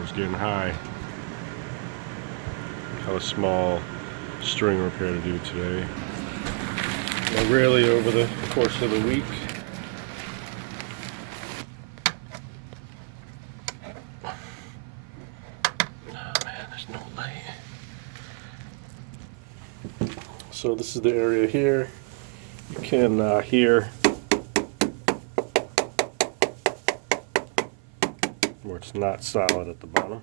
power's getting high. Got a small string repair to do today. Now really over the course of the week. Oh man, there's no light. So this is the area here. You can hear where it's not solid at the bottom.